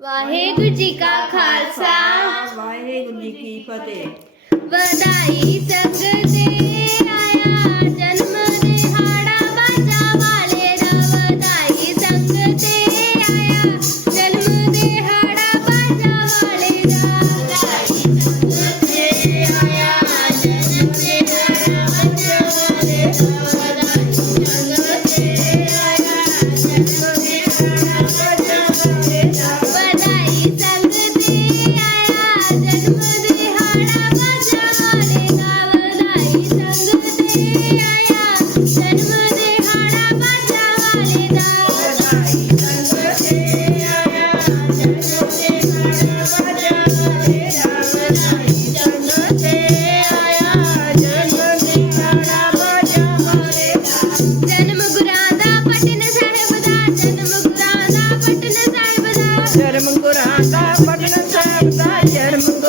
ਵਾਹਿਗੁਰੂ ਜੀ ਕਾ ਖਾਲਸਾ ਵਾਹਿਗੁਰੂ ਜੀ ਕੀ ਫਤਿਹ। ਵਧਾਈ ਸੰਗਤ ਦੇ ਆਇਆ ਜਨਮ ਦਿਹਾੜਾ ਬਾਜਾ ਵਾਲੇ ਦਾ। ਵਧਾਈ ਸੰਗਤ ਦੇ ਆਇਆ ਜਨਮ ਦਿਹਾੜਾ ਬਾਜਾ ਵਾਲੇ ਦਾ। ਵਧਾਈ ਸੰਗਤ ਦੇ ਆਇਆ ਜਨਮ ਦਿਹਾੜਾ ਬਾਜਾ ਵਾਲੇ ਦਾ। ਵਧਾਈ ਸੰਗਤ ਦੇ ਆਇਆ ਜਨਮ ਦਿਹਾੜਾ ਬਾਜਾ ਵਾਲੇ ਦਾ। ਵਧਾਈ ਸੰਗਤ ਦੇ ਆਇਆ ਜਨਮ ਦਿਹਾੜਾ ਬਾਜਾ ਵਾਲੇ ਦਾ। ਵਧਾਈ ਸੰਗਤ ਦੇ ਆਇਆ ਜਨਮ ਦਿਹਾੜਾ ਬਾਜਾ ਵਾਲੇ ਦਾ। ਵਧਾਈ ਸੰਗਤ ਦੇ ਆਇਆ ਜਨਮ ਦਿਹਾੜਾ ਬਾਜਾ ਵਾਲੇ ਦਾ। ਵਧਾਈ ਸੰਗਤ ਦੇ ਆਇਆ ਜਨਮ ਦਿਹਾੜਾ ਬਾਜਾ ਵਾਲੇ ਦਾ। ਜਨਮ ਗੁਰਾਂ ਦਾ ਪਟਨ ਸਾਹਿਬ ਦਾ। ਜਨਮ ਗੁਰਾਂ ਦਾ ਪਟਨ ਸਾਹਿਬ ਦਾ। ਜਨਮ ਗੁਰਾਂ ਦਾ ਪਟਨ ਸਾਹਿਬ ਦਾ। ਜਨਮ